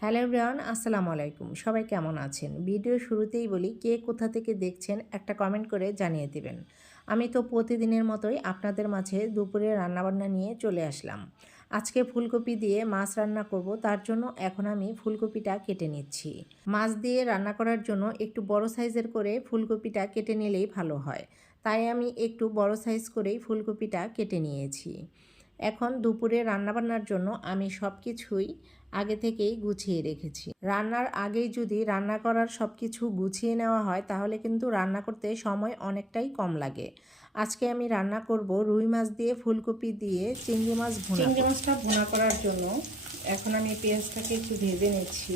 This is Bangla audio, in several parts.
হ্যালো এভরিওয়ান, আসসালামু আলাইকুম। সবাই কেমন আছেন? ভিডিও শুরুতেই বলি, কে কোথা থেকে দেখছেন একটা কমেন্ট করে জানিয়ে দেবেন। আমি তো প্রতিদিনের মতোই আপনাদের মাঝে দুপুরে রান্নাবান্না নিয়ে চলে আসলাম। আজকে ফুলকপি দিয়ে মাছ রান্না করব, তার জন্য এখন আমি ফুলকপিটা কেটে নিচ্ছি। মাছ দিয়ে রান্না করার জন্য একটু বড় সাইজের করে ফুলকপিটা কেটে নিলেই ভালো হয়। তাই আমি একটু বড় সাইজ করেই ফুলকপিটা কেটে নিয়েছি। এখন দুপুরে রান্নাবান্নার জন্য আমি সব কিছুই আগে থেকেই গুছিয়ে রেখেছি। রান্নার আগেই যদি রান্না করার সব কিছু গুছিয়ে নেওয়া হয়, তাহলে কিন্তু রান্না করতে সময় অনেকটাই কম লাগে। আজকে আমি রান্না করব রুই মাছ দিয়ে ফুলকপি দিয়ে চিংড়ি মাছ ভুনা চিংড়ি মাছটা ভুনা করার জন্য এখন আমি পেঁয়াজটাকে একটু ভেজে নিচ্ছি।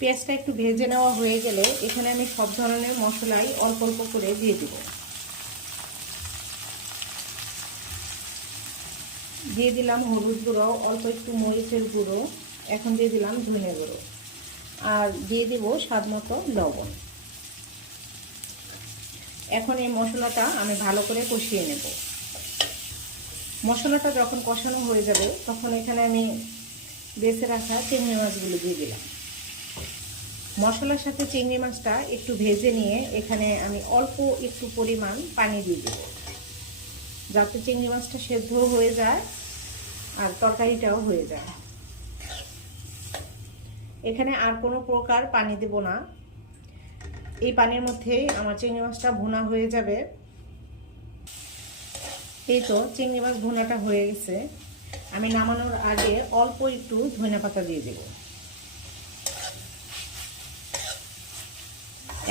পেঁয়াজটা একটু ভেজে নেওয়া হয়ে গেলে এখানে আমি সব ধরনের মশলাই অল্প অল্প করে দিয়ে দেবো। দিয়ে দিলাম হলুদ গুঁড়ো, অল্প একটু মরিচের গুঁড়ো, এখন দিয়ে দিলাম ধনে গুঁড়ো। আর দিয়ে দিব স্বাদ মতো লবণ। এখন এই মশলাটা আমি ভালো করে কষিয়ে নেব। মশলাটা যখন কষানো হয়ে যাবে, তখন এখানে আমি বেছে রাখা চিংড়ি মাছগুলো দিয়ে দিলাম। মশলার সাথে চিংড়ি মাছটা একটু ভেজে নিয়ে এখানে আমি অল্প একটু পরিমাণ পানি দিয়ে দেবো। যাতে চিংড়ি মাছটা সেদ্ধ হয়ে যায় আর তরকারিটাও হয়ে যায়। এখানে আর কোনো প্রকার পানি দেব না। এই পানির মধ্যেই আমার চিংড়ি মাছটা ভুনা হয়ে যাবে। এই তো চিংড়ি মাছ ভুনাটা হয়ে গেছে। আমি নামানোর আগে অল্প একটু ধনে পাতা দিয়ে দেব।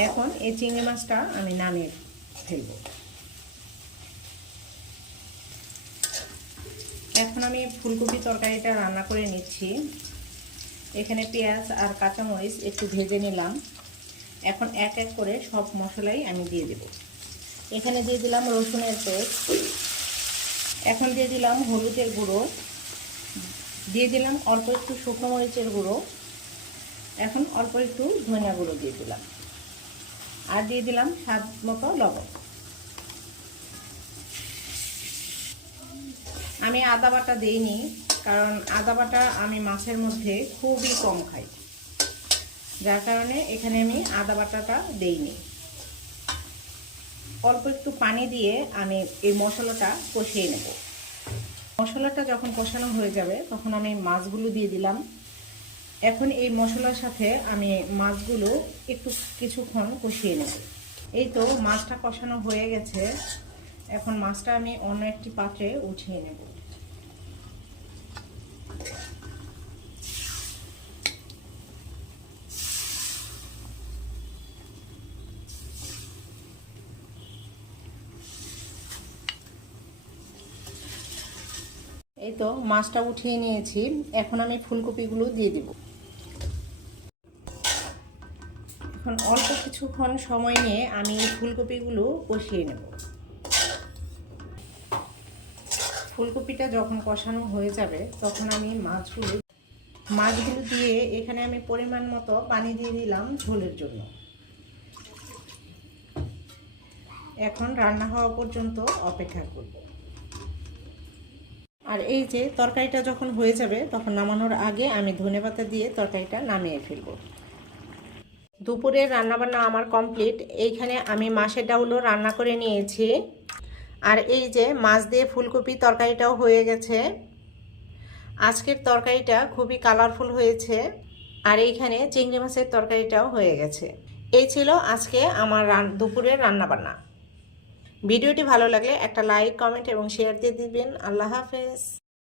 এখন এই চিংড়ি মাছটা আমি নামিয়ে ফেলব। এখন আমি ফুলকপি তরকারিটা রান্না করে নিচ্ছি। এখানে পেঁয়াজ আর কাঁচামরিচ একটু ভেজে নিলাম। এখন এক এক করে সব মশলাই আমি দিয়ে দেব। এখানে দিয়ে দিলাম রসুনের পেস্ট। এখন দিয়ে দিলাম হলুদের গুঁড়ো। দিয়ে দিলাম অল্প একটু শুকনো মরিচের গুঁড়ো। এখন অল্প একটু ধনিয়া গুঁড়ো দিয়ে দিলাম। আর দিয়ে দিলাম স্বাদ মতো লবণ। আমি আদা বাটা দিইনি, কারণ আদা বাটা আমি মাছের মধ্যে খুবই কম খাই। যার কারণে এখানে আমি আদা বাটাটা দেইনি। অল্প একটু পানি দিয়ে আমি এই মশলাটা কষিয়ে নেব। মশলাটা যখন কষানো হয়ে যাবে, তখন আমি মাছগুলো দিয়ে দিলাম। এখন এই মশলার সাথে আমি মাছগুলো একটু কিছুক্ষণ কষিয়ে নেব। এই তো মাছটা কষানো হয়ে গেছে। এখন মাছটা আমি অন্য একটি পাত্রে উঠিয়ে নেব। এই তো মাছটা উঠিয়ে নিয়েছি। এখন আমি ফুলকপিগুলো দিয়ে দিব। এখন অল্প কিছুক্ষণ সময় নিয়ে আমি ফুলকপিগুলো কষিয়ে নেব। ফুলকপিটা যখন কষানো হয়ে যাবে, তখন আমি মাছগুলো মাছগুলো দিয়ে এখানে আমি পরিমাণ মতো পানি দিয়ে দিলাম ঝোলের জন্য। এখন রান্না হওয়া পর্যন্ত অপেক্ষা করব। আর এই যে তরকারিটা যখন হয়ে যাবে, তখন নামানোর আগে আমি ধনে পাতা দিয়ে তরকারিটা নামিয়ে ফেলব। দুপুরের রান্নাবান্না আমার কমপ্লিট। এইখানে আমি মাছের ডাউলও রান্না করে নিয়েছি। আর এই যে মাছ দিয়ে ফুলকপি তরকারিটাও হয়ে গেছে। আজকের তরকারিটা খুবই কালারফুল হয়েছে। আর এইখানে চিংড়ি মাছের তরকারিটাও হয়ে গেছে। এই ছিল আজকে আমার দুপুরের রান্নাবান্না। ভিডিওটি ভালো লাগলে একটা লাইক কমেন্ট এবং শেয়ার দিয়ে দিবেন। আল্লাহ হাফেজ।